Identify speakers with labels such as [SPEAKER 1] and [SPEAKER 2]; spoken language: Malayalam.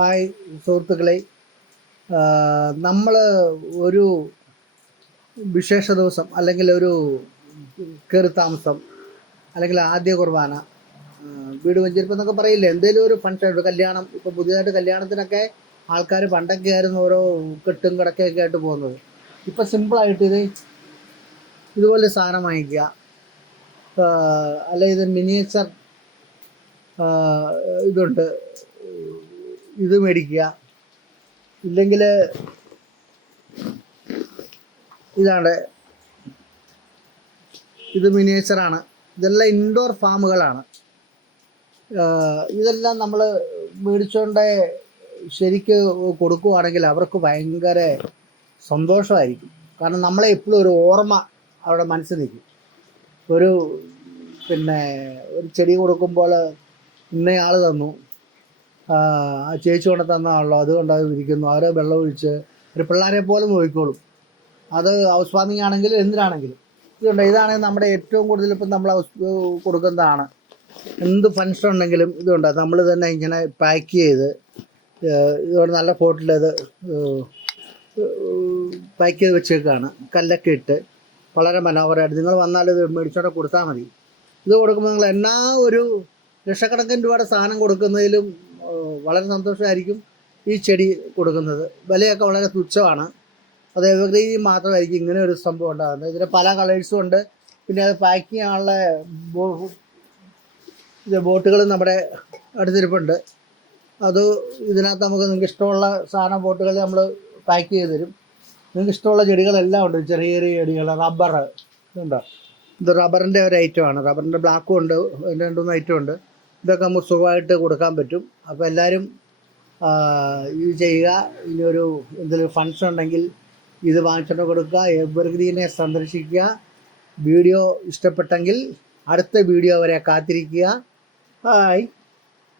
[SPEAKER 1] ഹായ് സുഹൃത്തുക്കളെ. നമ്മൾ ഒരു വിശേഷ ദിവസം അല്ലെങ്കിൽ ഒരു കയറി താമസം അല്ലെങ്കിൽ ആദ്യ കുർബാന വീട് വെഞ്ചരിപ്പ് എന്നൊക്കെ പറയില്ലേ? എന്തെങ്കിലും ഒരു ഫംഗ്ഷൻ ഒരു കല്യാണം ഇപ്പോൾ പുതിയതായിട്ട് കല്യാണത്തിനൊക്കെ ആൾക്കാർ പണ്ടൊക്കെ ആയിരുന്നു ഓരോ കെട്ടും കിടക്കയൊക്കെ ആയിട്ട് പോകുന്നത്. ഇപ്പം സിമ്പിളായിട്ട് ഇത് ഇതുപോലെ സാധനം വാങ്ങിക്കുക. അല്ല ഇത് മിനിയേച്ചർ ഇതുണ്ട്. ഇത് മേടിക്കുക. ഇല്ലെങ്കിൽ ഇതാണ്ട് ഇത് മിനിയേച്ചറാണ്. ഇതെല്ലാം ഇൻഡോർ ഫാമുകളാണ്. ഇതെല്ലാം നമ്മൾ മേടിച്ചുകൊണ്ട് ശരിക്ക് കൊടുക്കുവാണെങ്കിൽ അവർക്ക് ഭയങ്കര സന്തോഷമായിരിക്കും. കാരണം നമ്മളെ എപ്പോഴും ഒരു ഓർമ്മ അവരുടെ മനസ്സിൽ നിൽക്കും. ഒരു പിന്നെ ഒരു ചെടി കൊടുക്കുമ്പോൾ ഇന്നയാൾ തന്നു. ചേച്ചി കൊണ്ട് തന്നാണല്ലോ. അതുകൊണ്ട് അത് ഇരിക്കുന്നു അവരെ വെള്ളം ഒഴിച്ച് ഒരു പിള്ളേരെ പോലെ നോക്കിക്കോളും. അത് ഹൗസ് വാർമിംഗ് ആണെങ്കിലും എന്തിനാണെങ്കിലും. ഇതുണ്ട്? ഇതാണ് നമ്മുടെ ഏറ്റവും കൂടുതൽ ഇപ്പം നമ്മൾ ഹൗസ് കൊടുക്കുന്നതാണ്. എന്ത് ഫങ്ഷൻ ഉണ്ടെങ്കിലും ഇതുണ്ട്. നമ്മൾ തന്നെ ഇങ്ങനെ പാക്ക് ചെയ്ത് ഇതുകൊണ്ട് നല്ല ഫോട്ടിൽ ഇത് പാക്ക് ചെയ്ത് വെച്ചേക്കാണ്. കല്ലൊക്കെ ഇട്ട് വളരെ മനോഹരമായിട്ട് നിങ്ങൾ വന്നാൽ ഇത് മേടിച്ചോടെ കൊടുത്താൽ മതി. ഇത് കൊടുക്കുമ്പോൾ നിങ്ങൾ എന്നാ ഒരു ലക്ഷക്കണക്കിന് രൂപയുടെ സാധനം കൊടുക്കുന്നതിലും വളരെ സന്തോഷമായിരിക്കും ഈ ചെടി കൊടുക്കുന്നത്. വിലയൊക്കെ വളരെ തുച്ഛമാണ്. അത് എവർഗ്രീൻ മാത്രമായിരിക്കും ഇങ്ങനെ ഒരു സംഭവം ഉണ്ടാകുന്നത്. ഇതിന് പല കളേഴ്സും ഉണ്ട്. പിന്നെ അത് പാക്ക് ചെയ്യാനുള്ള ബോട്ടുകൾ നമ്മുടെ അടുത്തിരിപ്പുണ്ട്. അത് ഇതിനകത്ത് നമുക്ക് നിങ്ങൾക്ക് ഇഷ്ടമുള്ള സാധനം ബോട്ടുകൾ നമ്മൾ പാക്ക് ചെയ്ത് തരും നിങ്ങൾക്ക് ഇഷ്ടമുള്ള ചെടികളെല്ലാം ഉണ്ട്. ചെറിയ ചെറിയ ചെടികൾ റബ്ബർ ഇതുണ്ടോ? ഇത് റബ്ബറിന്റെ ഒരു ഐറ്റമാണ് റബ്ബറിന്റെ ബ്ലാക്കും ഉണ്ട്. രണ്ട് ഐറ്റം ഉണ്ട്. ഇതൊക്കെ നമുക്ക് സുഖമായിട്ട് കൊടുക്കാൻ പറ്റും. അപ്പോൾ എല്ലാവരും ഇത് ചെയ്യുക. ഇനി ഒരു എന്തെങ്കിലും ഫണ്ട്സ് ഉണ്ടെങ്കിൽ ഇത് വാങ്ങിച്ചുകൊണ്ട് കൊടുക്കുക. എവർഗ്രീനെ സന്ദർശിക്കുക. വീഡിയോ ഇഷ്ടപ്പെട്ടെങ്കിൽ അടുത്ത വീഡിയോ വരെ കാത്തിരിക്കുക. ഹായ്